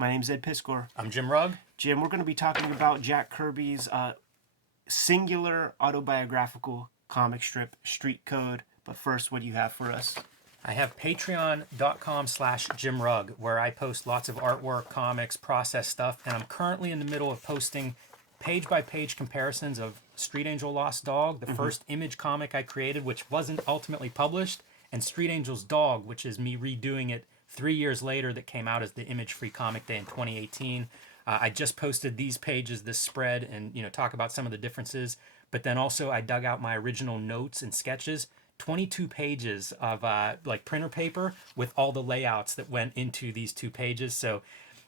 My name's Ed Piskor. I'm Jim Rugg. Jim, we're going to be talking about Jack Kirby's singular autobiographical comic strip, Street Code. But first, what do you have for us? I have patreon.com/Jim Rugg, where I post lots of artwork, comics, process stuff, and I'm currently in the middle of posting page-by-page comparisons of Street Angel Lost Dog, the first image comic I created, which wasn't ultimately published, and Street Angel's Dog, which is me redoing it 3 years later, that came out as the Image-Free Comic Day in 2018. I just posted these pages, this spread, and talk about some of the differences. But then also I dug out my original notes and sketches, 22 pages of like printer paper with all the layouts that went into these 2 pages. So,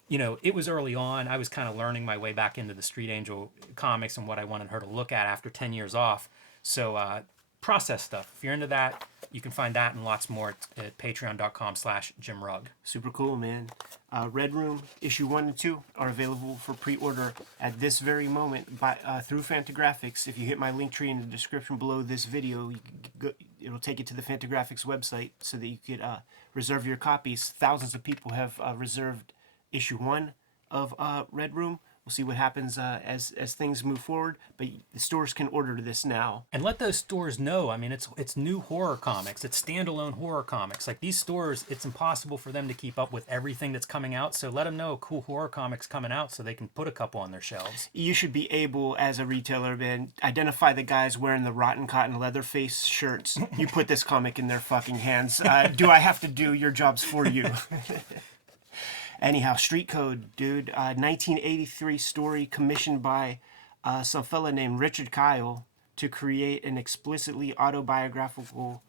it was early on. I was kind of learning my way back into the Street Angel comics and what I wanted her to look at after 10 years off. So process stuff. If you're into that, you can find that and lots more at patreon.com/Jim Rugg. Super cool, man. Red Room issue 1 and 2 are available for pre-order at this very moment through Fantagraphics. If you hit my link tree in the description below this video, it'll take you to the Fantagraphics website so that you could reserve your copies. Thousands of people have reserved issue 1 of Red Room. We'll see what happens as things move forward, but the stores can order this now. And let those stores know. I mean, it's new horror comics. It's standalone horror comics. Like these stores, it's impossible for them to keep up with everything that's coming out. So let them know cool horror comics coming out so they can put a couple on their shelves. You should be able, as a retailer, man, identify the guys wearing the rotten cotton Leatherface shirts. You put this comic in their fucking hands. Do I have to do your jobs for you? Anyhow, Street Code, dude. 1983 story commissioned by some fella named Richard Kyle to create an explicitly autobiographical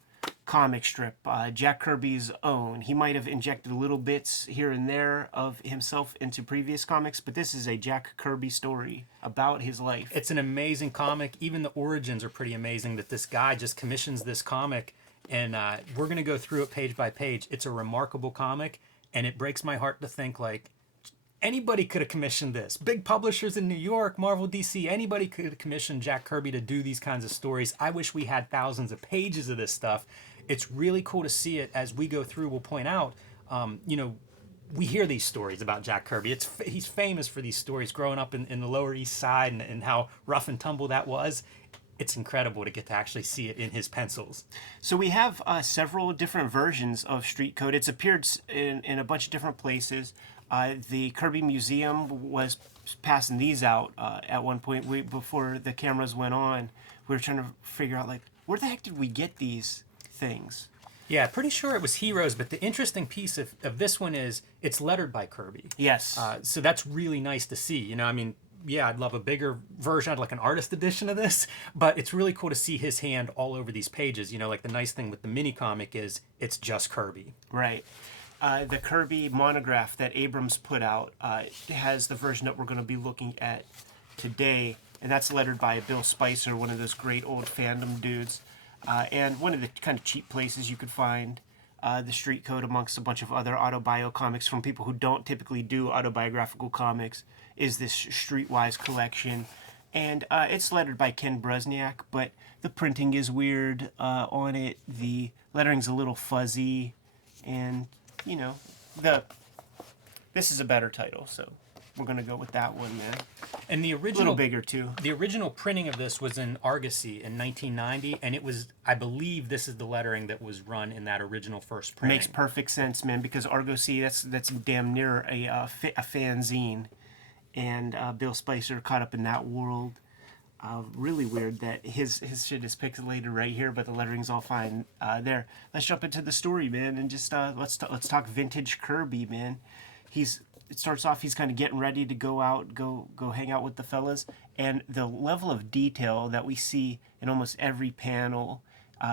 comic strip. Jack Kirby's own. He might have injected little bits here and there of himself into previous comics, but this is a Jack Kirby story about his life. It's an amazing comic. Even the origins are pretty amazing, that this guy just commissions this comic, and we're going to go through it page by page. It's a remarkable comic. And it breaks my heart to think, like, anybody could have commissioned this. Big publishers in New York, Marvel, DC, anybody could have commissioned Jack Kirby to do these kinds of stories. I wish we had thousands of pages of this stuff. It's really cool to see it as we go through. We'll point out, we hear these stories about Jack Kirby. He's famous for these stories growing up in the Lower East Side and how rough and tumble that was. It's incredible to get to actually see it in his pencils. So we have several different versions of Street Code. It's appeared in a bunch of different places. The Kirby Museum was passing these out at one point before the cameras went on. We were trying to figure out, like, where the heck did we get these things? Yeah, pretty sure it was Heroes, but the interesting piece of this one is it's lettered by Kirby. Yes. So that's really nice to see. Yeah, I'd love a bigger version. I'd like an artist edition of this, but it's really cool to see his hand all over these pages. Like the nice thing with the mini comic is it's just Kirby. Right. The Kirby monograph that Abrams put out has the version that we're going to be looking at today, and that's lettered by Bill Spicer, one of those great old fandom dudes, and one of the kind of cheap places you could find the Street Code amongst a bunch of other autobio comics from people who don't typically do autobiographical comics is this Streetwise collection. And it's lettered by Ken Brusniak, but the printing is weird on it. The lettering's a little fuzzy. And, this is a better title, so we're going to go with that one, man. And the original, a little bigger, too. The original printing of this was in Argosy in 1990, and it was, I believe this is the lettering that was run in that original first printing. Makes perfect sense, man, because Argosy, that's damn near a fanzine. And Bill Spicer caught up in that world. Really weird that his shit is pixelated right here, but the lettering's all fine there. Let's jump into the story, man, and just let's talk vintage Kirby, man. It starts off, he's kind of getting ready to go out, go hang out with the fellas, and the level of detail that we see in almost every panel,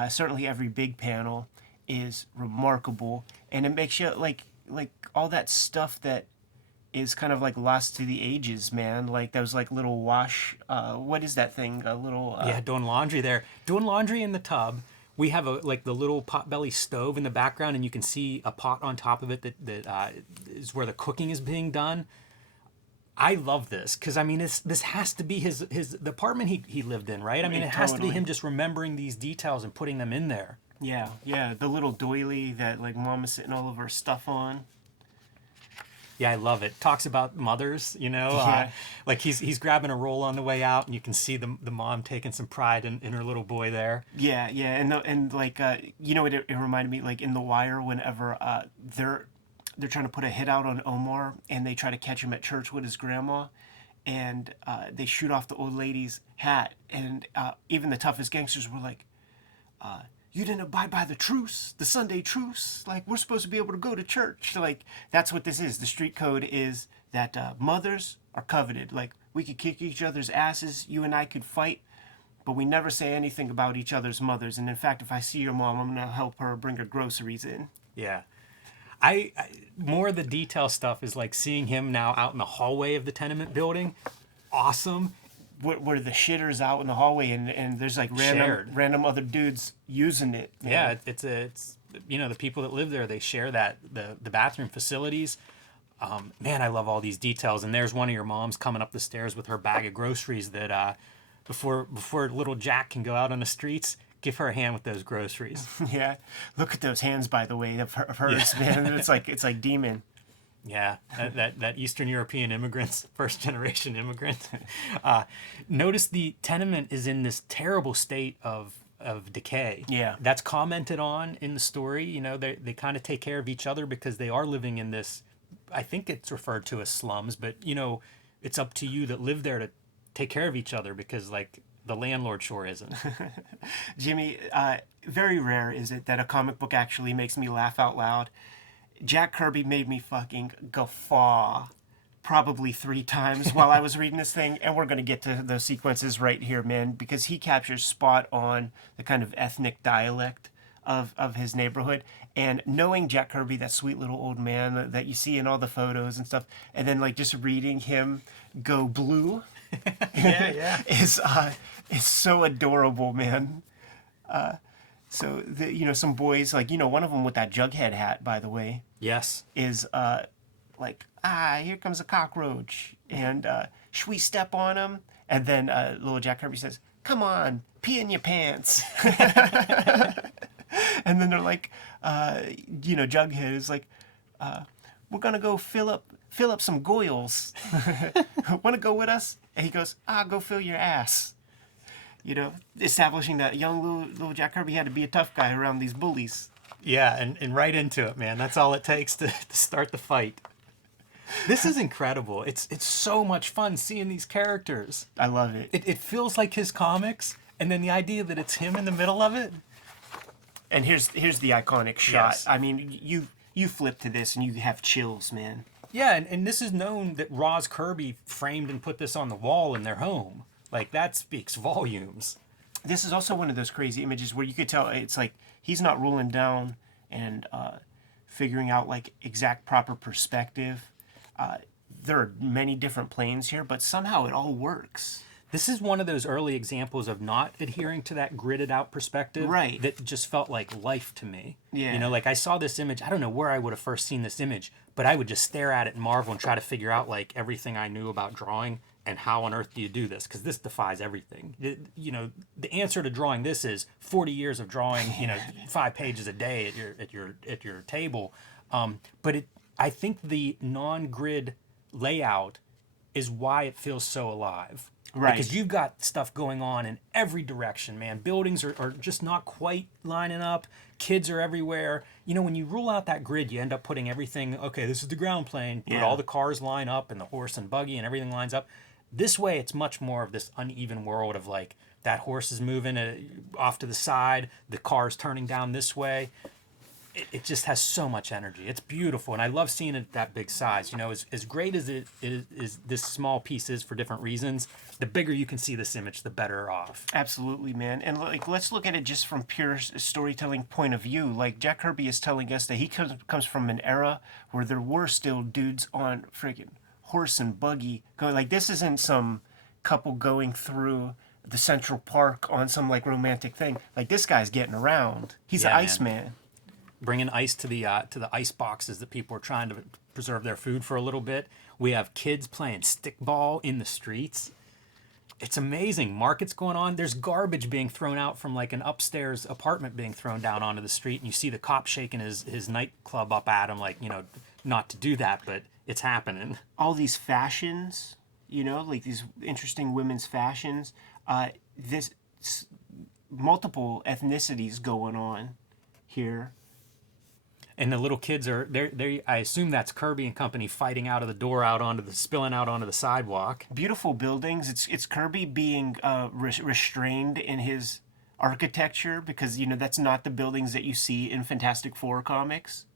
certainly every big panel, is remarkable, and it makes you like all that stuff that is kind of like lost to the ages, man. Like those like little wash, what is that thing? A little doing laundry there. Doing laundry in the tub. We have the little potbelly stove in the background, and you can see a pot on top of it that is where the cooking is being done. I love this because I mean this has to be his the apartment he lived in, right? I mean, it has to be him just remembering these details and putting them in there. Yeah, the little doily that like Mom is sitting all of her stuff on. Yeah, I love it. Talks about mothers, Yeah. like he's grabbing a roll on the way out, and you can see the mom taking some pride in her little boy there. Yeah, yeah, and like you know what it reminded me, like in The Wire, whenever they're trying to put a hit out on Omar, and they try to catch him at church with his grandma, and they shoot off the old lady's hat, and even the toughest gangsters were like, "You didn't abide by the truce, the Sunday truce. Like we're supposed to be able to go to church." Like that's what this is. The street code is that mothers are coveted. Like we could kick each other's asses, you and I could fight, but we never say anything about each other's mothers. And in fact, if I see your mom, I'm gonna help her bring her groceries in. Yeah. I more of the detail stuff is like seeing him now out in the hallway of the tenement building. Awesome. Where the shitter's out in the hallway, and there's like random other dudes using it. Man. Yeah, it's the people that live there, they share that the bathroom facilities. Man, I love all these details. And there's one of your moms coming up the stairs with her bag of groceries that before little Jack can go out on the streets, give her a hand with those groceries. Yeah, look at those hands, by the way, of hers, man. It's like demon. Yeah, that Eastern European immigrants, first generation immigrant. Notice the tenement is in this terrible state of decay. Yeah. That's commented on in the story. They kind of take care of each other because they are living in this, I think it's referred to as slums, but it's up to you that live there to take care of each other because like the landlord sure isn't. Jimmy, very rare is it that a comic book actually makes me laugh out loud. Jack Kirby made me fucking guffaw probably 3 times while I was reading this thing, and we're going to get to those sequences right here, man, because he captures spot on the kind of ethnic dialect of his neighborhood. And knowing Jack Kirby, that sweet little old man that you see in all the photos and stuff, and then like just reading him go blue Yeah. is so adorable, man. So some boys, like one of them with that Jughead hat, by the way, Yes. is like, here comes a cockroach, and should we step on him? And then little Jack Kirby says, "Come on, pee in your pants." And then they're like, Jughead is like, "We're gonna go fill up some goils. Want to go with us?" And he goes, "Go fill your ass." Establishing that young little Jack Kirby had to be a tough guy around these bullies. Yeah, and right into it, man. That's all it takes to start the fight. This is incredible. It's so much fun seeing these characters. I love it. It feels like his comics, and then the idea that it's him in the middle of it. And here's the iconic shot. Yes. I mean, you flip to this and you have chills, man. Yeah, and this is known that Roz Kirby framed and put this on the wall in their home. Like, that speaks volumes. This is also one of those crazy images where you could tell it's like he's not rolling down and figuring out like exact proper perspective. There are many different planes here, but somehow it all works. This is one of those early examples of not adhering to that gridded out perspective. Right. That just felt like life to me. Yeah. Like I saw this image, I don't know where I would have first seen this image, but I would just stare at it and marvel and try to figure out like everything I knew about drawing and how on earth do you do this? Because this defies everything. The answer to drawing this is 40 years of drawing, 5 pages a day at your table. But I think the non-grid layout is why it feels so alive. Right. Because you've got stuff going on in every direction, man. Buildings are just not quite lining up. Kids are everywhere. When you rule out that grid, you end up putting everything, okay, this is the ground plane, but all the cars line up and the horse and buggy and everything lines up. This way, it's much more of this uneven world of like, that horse is moving off to the side, the car's turning down this way. It just has so much energy. It's beautiful, and I love seeing it at that big size. As great as it is this small piece is for different reasons, the bigger you can see this image, the better off. Absolutely, man. And like, let's look at it just from pure storytelling point of view. Like Jack Kirby is telling us that he comes from an era where there were still dudes on friggin' horse and buggy going. Like, this isn't some couple going through the Central Park on some like romantic thing. Like, this guy's getting around. He's an Iceman. Bringing ice to the ice boxes that people are trying to preserve their food for a little bit. We have kids playing stickball in the streets. It's amazing. Markets going on. There's garbage being thrown out from like an upstairs apartment being thrown down onto the street, and you see the cop shaking his nightclub up at him, like, not to do that, but it's happening. all these fashions, like these interesting women's fashions. This multiple ethnicities going on here. And the little kids are they I assume that's Kirby and company fighting out of the door out spilling out onto the sidewalk. Beautiful buildings. It's Kirby being restrained in his architecture because that's not the buildings that you see in Fantastic Four comics.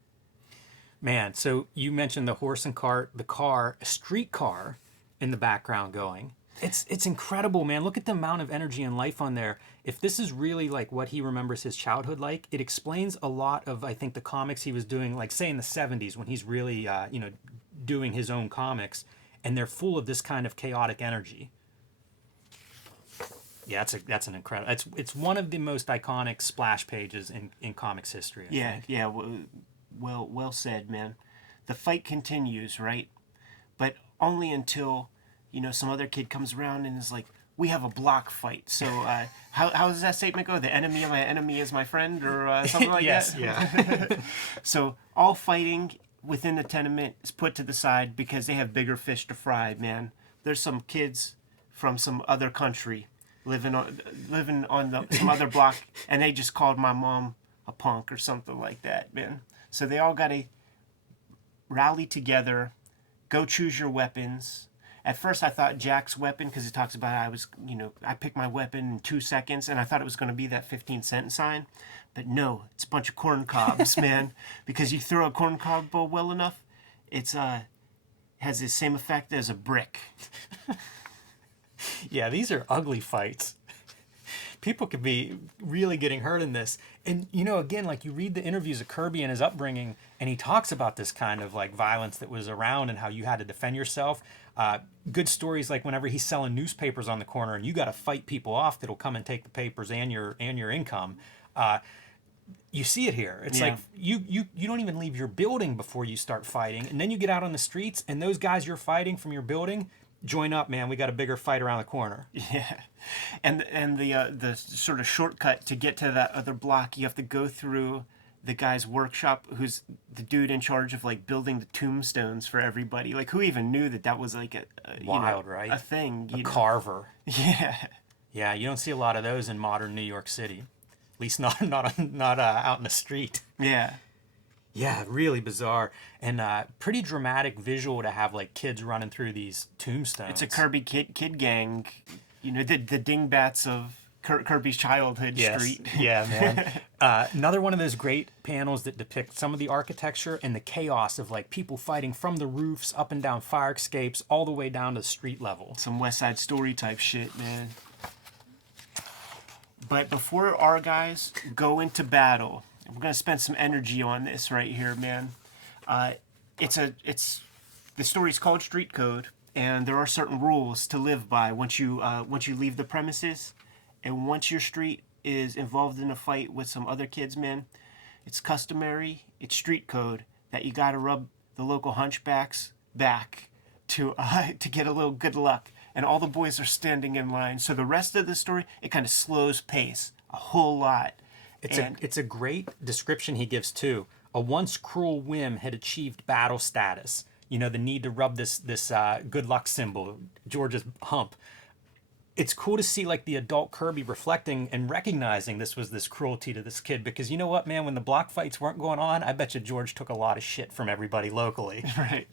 Man, so you mentioned the horse and cart, the car, a streetcar in the background going. It's incredible, man. Look at the amount of energy and life on there. If this is really like what he remembers his childhood like, it explains a lot of, I think, the comics he was doing, like say in the 70s when he's really, doing his own comics, and they're full of this kind of chaotic energy. Yeah, that's an incredible. It's one of the most iconic splash pages in comics history. I think. Yeah. Well said, man. The fight continues, right? But only until some other kid comes around and is like, we have a block fight. So how does that statement go? The enemy of my enemy is my friend, or something like yes, that? yeah. So all fighting within the tenement is put to the side because they have bigger fish to fry, man. There's some kids from some other country living on some other block, and they just called my mom a punk or something like that, man. So they all got to rally together, go choose your weapons. At first, I thought Jack's weapon, because it talks about I picked my weapon in 2 seconds, and I thought it was going to be that 15-cent sign. But no, it's a bunch of corn cobs, man. Because you throw a corn cob ball well enough, it's has the same effect as a brick. Yeah, these are ugly fights. People could be really getting hurt in this. And, again, like you read the interviews of Kirby and his upbringing, and he talks about this kind of like violence that was around and how you had to defend yourself. Good stories like whenever he's selling newspapers on the corner and you got to fight people off that'll come and take the papers and your income. You see it here. It's like you don't even leave your building before you start fighting. And then you get out on the streets and those guys you're fighting from your building, join up, man. We got a bigger fight around the corner. Yeah, and the sort of shortcut to get to that other block, you have to go through the guy's workshop, who's the dude in charge of like building the tombstones for everybody. Like, who even knew that was like a wild, right? A thing. A carver. Yeah. Yeah, you don't see a lot of those in modern New York City. At least not out in the street. Yeah. Yeah, really bizarre and pretty dramatic visual to have like kids running through these tombstones. It's a Kirby kid gang, the dingbats of Kirby's childhood street. Yeah, man. Another one of those great panels that depict some of the architecture and the chaos of like people fighting from the roofs up and down fire escapes all the way down to street level. Some West Side Story type shit, man. But before our guys go into battle, we're gonna spend some energy on this right here, man. The story's called Street Code, and there are certain rules to live by once you leave the premises, and once your street is involved in a fight with some other kids, man. It's customary. It's street code that you gotta rub the local hunchback's back to get a little good luck. And all the boys are standing in line. So the rest of the story, it kind of slows pace a whole lot. It's a great description he gives too. A once cruel whim had achieved battle status. The need to rub this good luck symbol, George's hump. It's cool to see like the adult Kirby reflecting and recognizing this was this cruelty to this kid, because you know what, man, when the block fights weren't going on, I bet you George took a lot of shit from everybody locally. Right.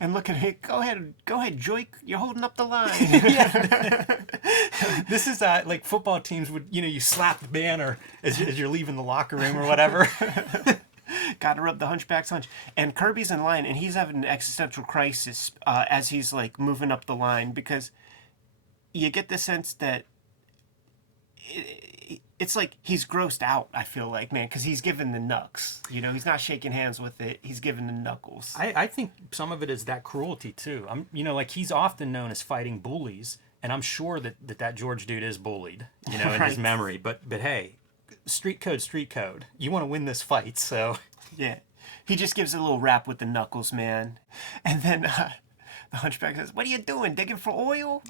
And look at him. Go ahead, Joik. You're holding up the line. This is like football teams would, you slap the banner as you're leaving the locker room or whatever. Got to rub the hunchback's hunch. And Kirby's in line, and he's having an existential crisis as he's like moving up the line, because you get the sense that it's like he's grossed out, I feel like, man, because he's given the knucks. He's not shaking hands with it. He's given the knuckles. I think some of it is that cruelty, too. Like he's often known as fighting bullies, and I'm sure that George dude is bullied, in Right. his memory. But hey, street code. You want to win this fight, so... Yeah. He just gives a little rap with the knuckles, man. And then the hunchback says, "What are you doing, digging for oil?"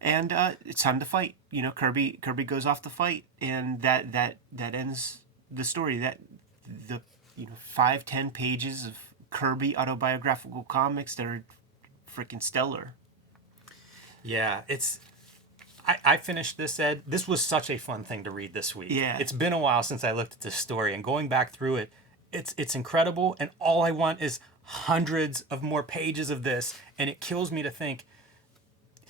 And it's time to fight. Kirby goes off to fight, and that ends the story. the 5-10 pages of Kirby autobiographical comics that are freaking stellar. Yeah, I finished this, Ed. This was such a fun thing to read this week. Yeah. It's been a while since I looked at this story, and going back through it, it's incredible, and all I want is hundreds of more pages of this, and it kills me to think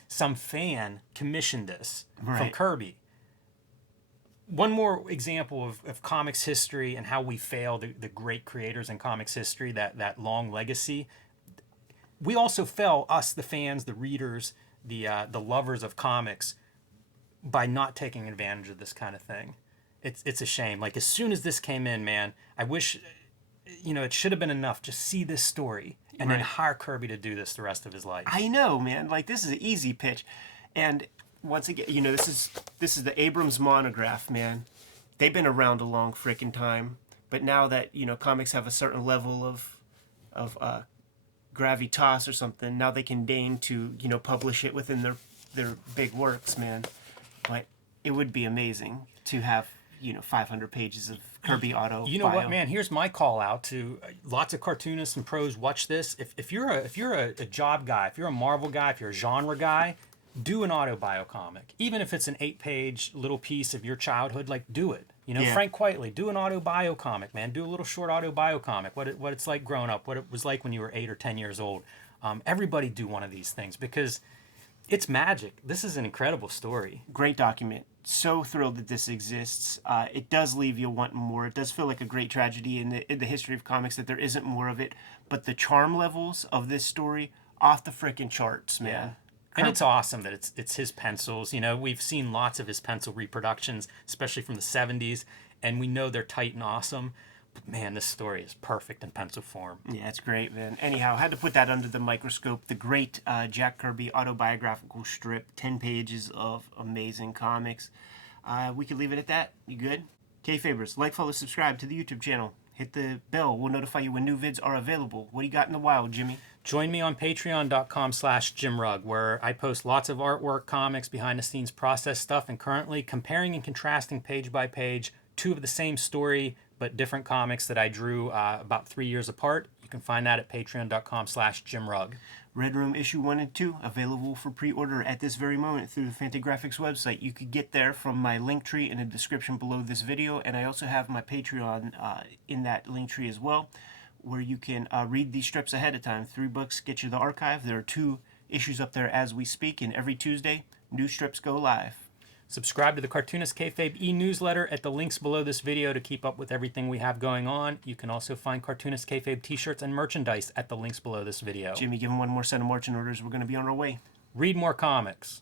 some fan commissioned this from Right. Kirby. One more example of comics history and how we fail the great creators in comics history, that long legacy. We also fail, us, the fans, the readers, the lovers of comics, by not taking advantage of this kind of thing. It's a shame. Like, as soon as this came in, man, I wish, it should have been enough. Just see this story and then Right. hire Kirby to do this the rest of his life. I know, man. Like, this is an easy pitch, and once again, this is the Abrams monograph, man. They've been around a long freaking time, but now that comics have a certain level of gravitas or something, now they can deign to publish it within their big works, man. But it would be amazing to have 500 pages of Kirby auto. You know what, man? Here's my call out to lots of cartoonists and pros. Watch this. If you're a job guy, if you're a Marvel guy, if you're a genre guy, do an autobio comic. Even if it's an 8-page little piece of your childhood, like, do it. Yeah. Frank Quitely, do an autobio comic, man. Do a little short autobio comic. What it's like growing up, what it was like when you were 8 or 10 years old. Everybody do one of these things because it's magic. This is an incredible story. Great document. So thrilled that this exists. It does leave you wanting more. It does feel like a great tragedy in the history of comics that there isn't more of it. But the charm levels of this story, off the frickin' charts, man. And it's awesome that it's his pencils. We've seen lots of his pencil reproductions, especially from the 70s, and we know they're tight and awesome. But man, this story is perfect in pencil form. Yeah, it's great, man. Anyhow, had to put that under the microscope. The great Jack Kirby autobiographical strip, 10 pages of amazing comics. We could leave it at that. You good? Kayfabers, like, follow, subscribe to the YouTube channel. Hit the bell. We'll notify you when new vids are available. What do you got in the wild, Jimmy? Join me on patreon.com/JimRugg, where I post lots of artwork, comics, behind-the-scenes process stuff, and currently comparing and contrasting page by page two of the same story but different comics that I drew about 3 years apart. You can find that at patreon.com/JimRugg. Red Room issue 1 and 2 available for pre-order at this very moment through the Fantagraphics website. You could get there from my link tree in the description below this video, and I also have my Patreon in that link tree as well, where you can read these strips ahead of time. $3 get you the archive. There are 2 issues up there as we speak, and every Tuesday new strips go live. Subscribe to the Cartoonist Kayfabe e-newsletter at the links below this video to keep up with everything we have going on. You can also find Cartoonist Kayfabe t-shirts and merchandise at the links below this video. Jimmy, give him one more set of marching orders. We're going to be on our way. Read more comics.